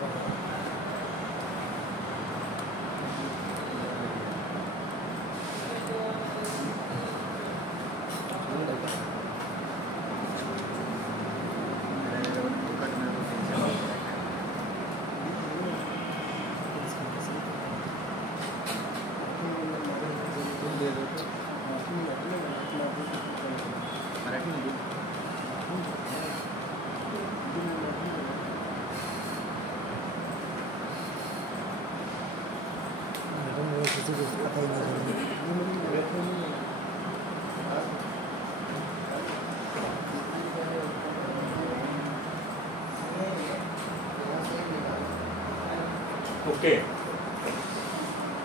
Okay,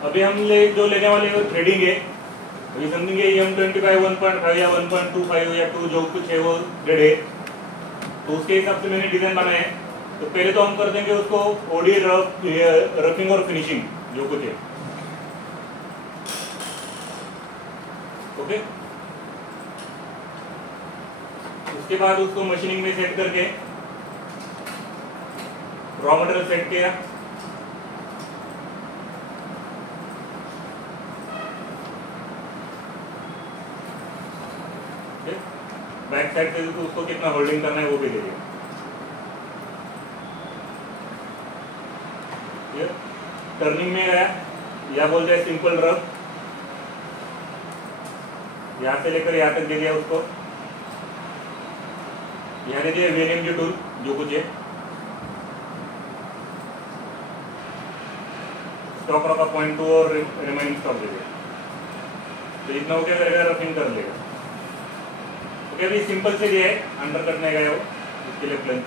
अभी हम जो लेने वाले वो थ्रेडिंग है। अभी समझेंगे M25 1.5 या 1.25 या 2 जो कुछ है वो थ्रेड है, तो उसके हिसाब से मैंने डिजाइन बनाया है। तो पहले तो हम कर देंगे उसको ओडी रफिंग और फिनिशिंग जो कुछ है। ओके, उसके बाद उसको मशीनिंग में सेट करके रॉ मटेरियल सेट किया, बैक साइड से तो उसको कितना होल्डिंग करना है वो भी दे दिया। टर्निंग में गया, या बोलते हैं सिंपल रफ, यहाँ से लेकर यहाँ तक दे दिया उसको। यहाँ दे दिया VNMG टूल जो कुछ है, स्टॉक रखा 0.2 और रिमाइनिंग स्टॉक दे दिया। तो इतना हो क्या करेगा, रफिंग कर लेगा। ओके, अभी सिंपल से दिया है, अंडर करने गया वो, इसके लिए प्लेन।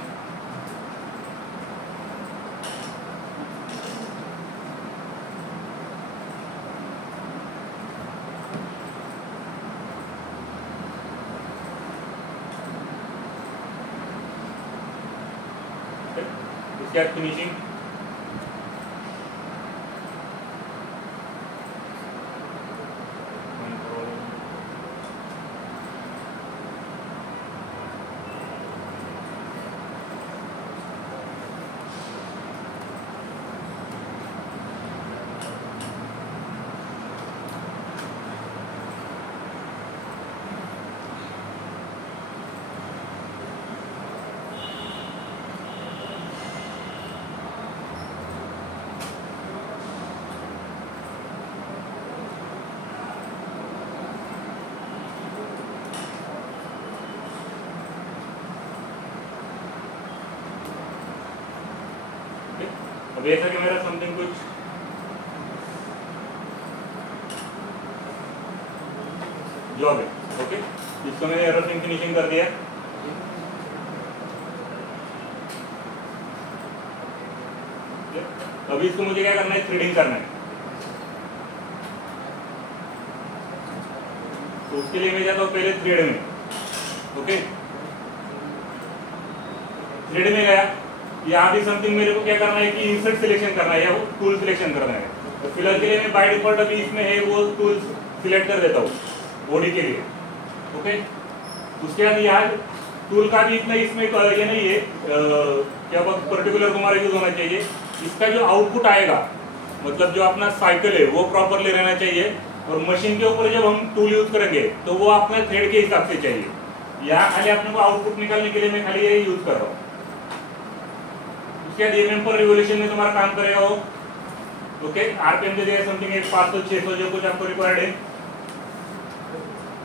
इसके बाद फिनिशिंग, अब ऐसा कि मेरा समथिंग कुछ जॉब है। ओके, जिसको मैंने रफिंग फिनिशिंग कर दिया। अभी इसको मुझे क्या करना है, थ्रेडिंग करना है। तो उसके लिए मैं जाता हूँ पहले थ्रेड में। ओके, थ्रेड में गया, यहाँ भी समथिंग मेरे को क्या करना है कि इंसर्ट सिलेक्शन करना है या वो टूल सिलेक्शन करना है। तो फिलहाल के लिए मैं बाय डिफॉल्ट अभी इसमें है वो टूल सिलेक्ट कर देता हूँ बॉडी के लिए। ओके, उसके बाद यहाँ टूल का भी इतना इसमें ये नहीं है क्या पर्टिकुलर तुम्हारा यूज होना चाहिए। इसका जो आउटपुट आएगा, मतलब जो अपना साइकिल है वो प्रॉपरली रहना चाहिए। और मशीन के ऊपर जब हम टूल यूज करेंगे तो वो अपने थ्रेड के हिसाब से चाहिए। यहाँ खाली अपने को आउटपुट निकालने के लिए मैं खाली यही यूज कर रहा हूँ। mm पर रिवोल्यूशन में तुम्हारा काम करेगा वो। ओके, आरपीएम दे दिया समथिंग 500 600 जो कुछ आपको रिक्वायर्ड है।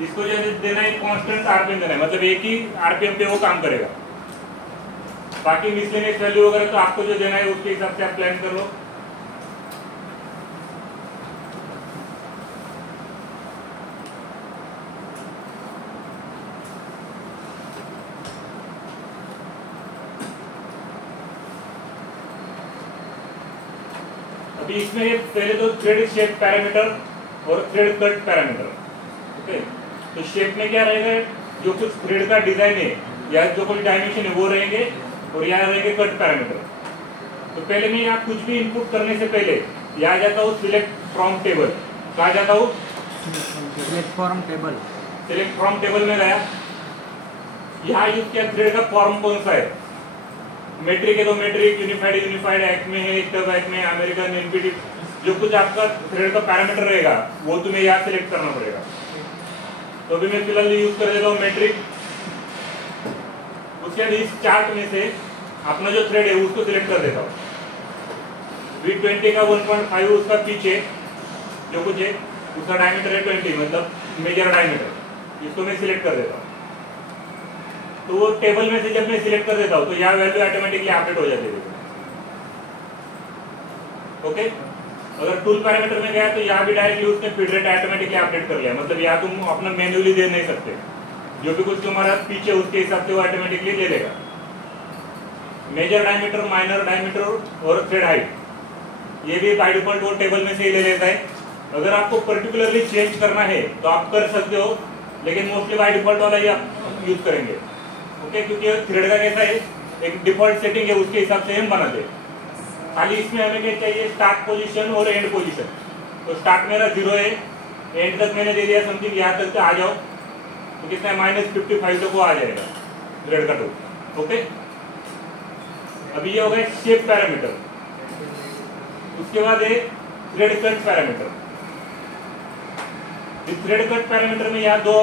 इसको जो देना है कांस्टेंट आरपीएम देना है, मतलब एक ही आरपीएम पे वो काम करेगा। बाकी मिसलेनियस वैल्यू वगैरह तो आपको जो देना है उसके हिसाब से आप प्लान कर लो। अभी इसमें पहले तो थ्रेड शेप पैरामीटर और थ्रेड कट पैरामीटर। ओके, तो शेप में क्या रहेगा, जो कुछ थ्रेड का डिजाइन है या जो कुछ डायमेंशन है वो रहेंगे, और यहाँ रहेंगे कट पैरामीटर। तो पहले मैं यहाँ कुछ भी इनपुट करने से पहले यहाँ जाता हूँ सिलेक्ट फ्रॉम टेबल। कहाँ जाता हूँ, select from table. Select from table में गया, यहाँ यूज किया थ्रेड का फॉर्म कौन सा है, मेट्रिक है तो मेट्रिक, यूनिफाइड यूनिफाइड, एक्मे है, स्टब एक्मे, अमेरिकन, एनपीटी, जो कुछ आपका थ्रेड का पैरामीटर रहेगा वो तुम्हें यहाँ सिलेक्ट करना पड़ेगा। तो अभी मैं फिलहाल यूज कर देता हूँ मेट्रिक। उसके बाद इस चार्ट में से अपना जो थ्रेड है उसको सिलेक्ट कर देता हूँ। V20 का 1.5 उसका पिच है, जो कुछ है उसका डायमीटर है 20, मतलब मेजर डायमीटर, इसको मैं सिलेक्ट कर देता हूँ। तो वो टेबल में से जब मैं सिलेक्ट कर देता हूँ तो यहाँ वैल्यू ऑटोमेटिकली अपडेट हो जाती है। ओके, अगर टूल पैरामीटर में गया तो यहाँ भी डायरेक्टली उसने फीड रेट ऑटोमेटिकली अपडेट कर लिया, मतलब यहाँ तुम अपना मैन्युअली दे नहीं सकते, जो भी कुछ तुम्हारा पीछे उसके हिसाब से वो ऑटोमेटिकली ले लेगा। मेजर डायमीटर, माइनर डायमीटर और थ्रेड हाइट, ये भी बाय डिफॉल्ट वो टेबल में से ही ले लेता है। अगर आपको पर्टिकुलरली चेंज करना है तो आप कर सकते हो, लेकिन मोस्टली बाय डिफॉल्ट वाला ही आप यूज करेंगे। ओके, क्योंकि थ्रेड का कैसा है, एक डिफॉल्ट सेटिंग है, उसके हिसाब से हम बनाते हैं। खाली इसमें हमें क्या चाहिए, स्टार्ट पोजीशन और एंड पोजीशन। तो स्टार्ट मेरा 0 है, एंड तक मैंने दे दिया समथिंग, यहाँ तक आ जाओ तो कितना है, -55 तक वो आ जाएगा थ्रेड का टूल। ओके, अभी ये हो गया शेप पैरामीटर। उसके बाद है थ्रेड कट पैरामीटर। इस थ्रेड कट पैरामीटर में यहाँ दो,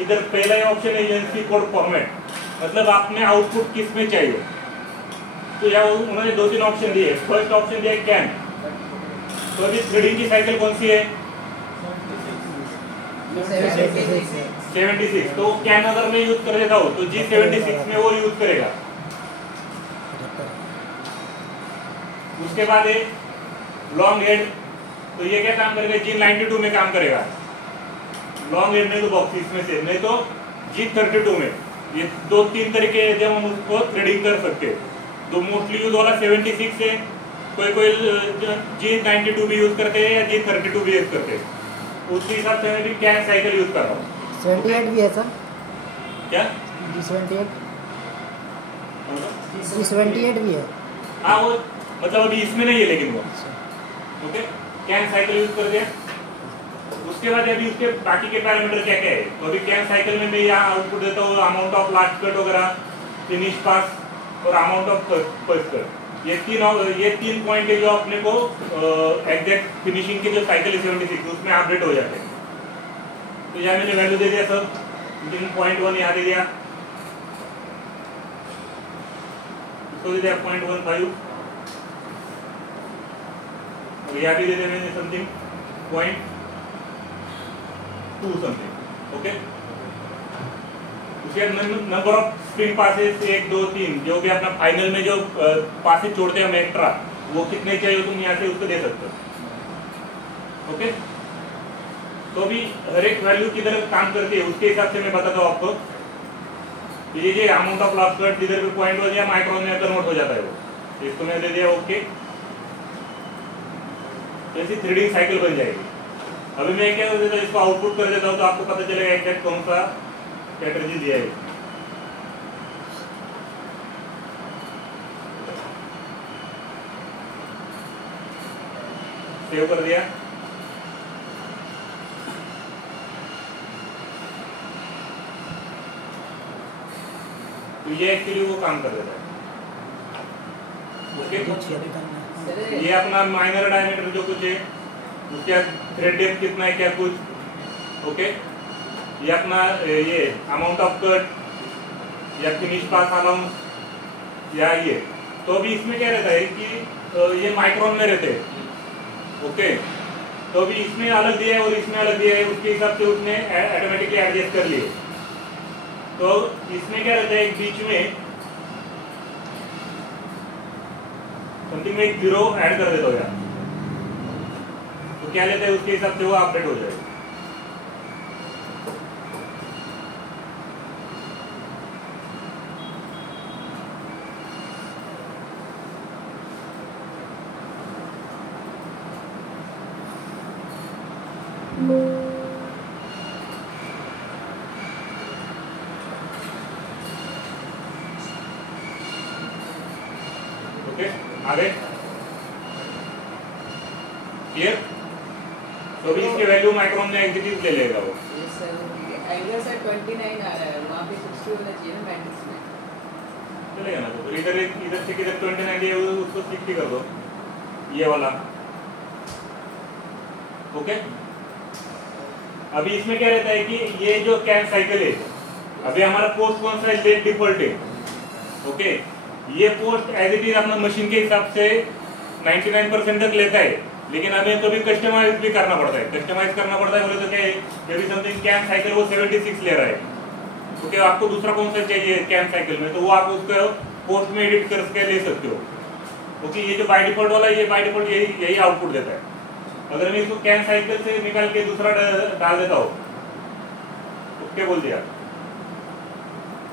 इधर पहला ऑप्शन है एजेंसी कोड फॉर्मेट, मतलब आपने आउटपुट किस में चाहिए। तो यहाँ उन्होंने 2-3 ऑप्शन दिए। फर्स्ट ऑप्शन दिया कैन। तो अभी थ्रेडिंग की साइकिल कौन सी है, 76। तो कैन अगर मैं यूज कर देता हूँ तो G76 में वो यूज करेगा। उसके बाद है लॉन्ग हेड, तो ये क्या काम करेगा, G92 में काम करेगा। लॉन्ग हेड नहीं तो बॉक्सिस में से, नहीं तो G32 में। ये 2-3 तरीके हैं जब हम उसको थ्रेडिंग कर सकते हैं। तो मोस्टली यूज वाला 76 है, कोई G92 भी यूज करते हैं या G32 भी यूज करते हैं। उसी हिसाब से मैं भी कैन साइकिल यूज कर रहा हूँ। 78 भी है सर, क्या G78 भी है। हाँ, वो मतलब अभी इसमें नहीं है लेकिन वो। ओके, कैन साइकिल यूज कर दिया। उसके बाद अभी उसके बाकी के पैरामीटर क्या क्या है, तो अभी कैन साइकिल में मैं यहाँ आउटपुट देता हूँ अमाउंट ऑफ लास्ट कट वगैरह, फिनिश पास और अमाउंट ऑफ फर्स्ट कट। ये तीन पॉइंट है जो अपने को एग्जैक्ट फिनिशिंग के जो साइकिल है 76 उसमें अपडेट हो जाते हैं। तो यहाँ मैंने वैल्यू दे दिया सर 3.1, यहाँ दे दिया, इसको दे दिया 0.15, और यहाँ भी दे दिया मैंने समथिंग 0.2 समथिंग। ओके, उसके नंबर ऑफ स्प्रिंग पासेस 1, 2, 3, जो भी अपना फाइनल में जो पासेस छोड़ते हैं हम एक्स्ट्रा, वो कितने चाहिए तुम यहाँ से उसको दे सकते हो। ओके, तो भी हर एक वैल्यू किधर काम करती है उसके हिसाब से मैं बताता हूँ आपको। ये अमाउंट ऑफ लास्ट कट इधर भी 0.1 या माइक्रोन में कन्वर्ट हो जाता है वो, इसको मैंने दे दिया ओके। ऐसी थ्रेडिंग साइकिल बन जाएगी। अभी मैं क्या कर देता हूँ, इसको आउटपुट कर देता हूँ तो आपको पता चलेगा एग्जैक्ट कौन सा स्ट्रेटजी दिया है। सेव कर दिया। तो ये एक्चुअली वो काम कर देता है। ओके, ये अपना माइनर डायमीटर जो कुछ है, उसका थ्रेड डेप्थ कितना है क्या कुछ। ओके, ये अपना ये अमाउंट ऑफ कट या फिनिश पास अलाउंस या ये। तो अभी इसमें क्या रहता है कि ये माइक्रोन में रहते हैं। ओके, तो अभी इसमें अलग दिया है और इसमें अलग दिया है, उसके हिसाब से उसने ऑटोमेटिकली एडजस्ट कर लिए। तो इसमें क्या रहता है, एक बीच में समथिंग में एक 0 ऐड कर देता हूँ यार, तो क्या लेता है उसके हिसाब से वो अपडेट हो जाएगा। ओके, आगे क्लियर। तो भी इसके वैल्यू माइक्रोन में एग्जीक्यूट ले लेगा वो। आइडिया से 29 आ रहा है, वहाँ पे 60 होना चाहिए ना मैट्रिक्स में। चलेगा ना। तो इधर इधर से किधर 29 है उसको 60 कर दो, ये वाला। ओके, अभी इसमें क्या रहता है कि ये जो कैन साइकिल है, अभी हमारा पोस्ट कौन सा है, लेट डिफॉल्ट है। ओके, ये पोस्ट एज इट इज अपना मशीन के हिसाब से 99% तक लेता है, लेकिन हमें तो भी कस्टमाइज भी करना पड़ता है। कस्टमाइज करना पड़ता है बोले तो क्या है, यदि समथिंग कैन साइकिल वो 76 ले रहा है, तो क्या आपको दूसरा कौन सा चाहिए कैन साइकिल में, तो वो आप उसको पोस्ट में एडिट करके ले सकते हो। क्योंकि ये जो बाय डिफॉल्ट वाला, ये बाय डिफॉल्ट यही आउटपुट देता है। अगर मैं इसको कैन साइकिल से निकाल के दूसरा डाल देता हूँ तो क्या बोल दिया,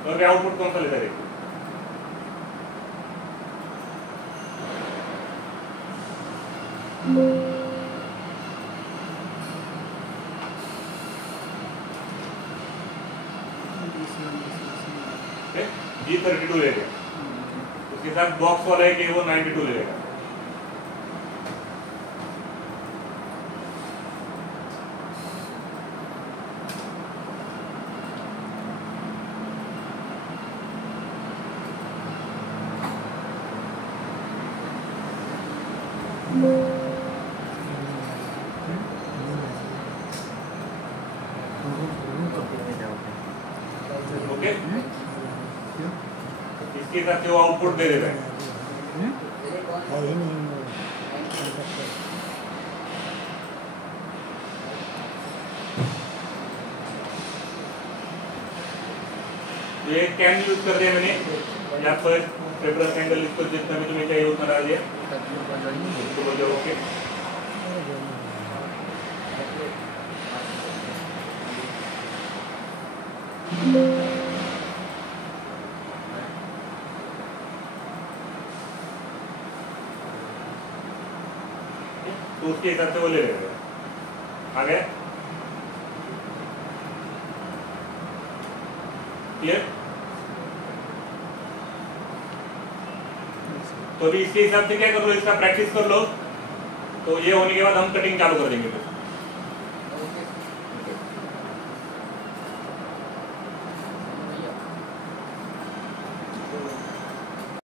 तो अभी आउटपुट कौन सा लेता है? G32 ले लेगा, उसके साथ बॉक्स वाला है कि वो 92 ले लेगा। ओके, इसके साथ वो आउटपुट दे देता है। ही नहीं ये कैन यूज कर दिया मैंने, यहाँ पर रेफरेंस एंगल इसको जितना भी तुम्हें चाहिए उतना डाल दिया, उसको बोल दो ओके। तो उसके हिसाब से वो ले लेगा। आ गया क्लियर? तो अभी इसके हिसाब से क्या कर लो, इसका प्रैक्टिस कर लो, तो ये होने के बाद हम कटिंग चालू कर देंगे।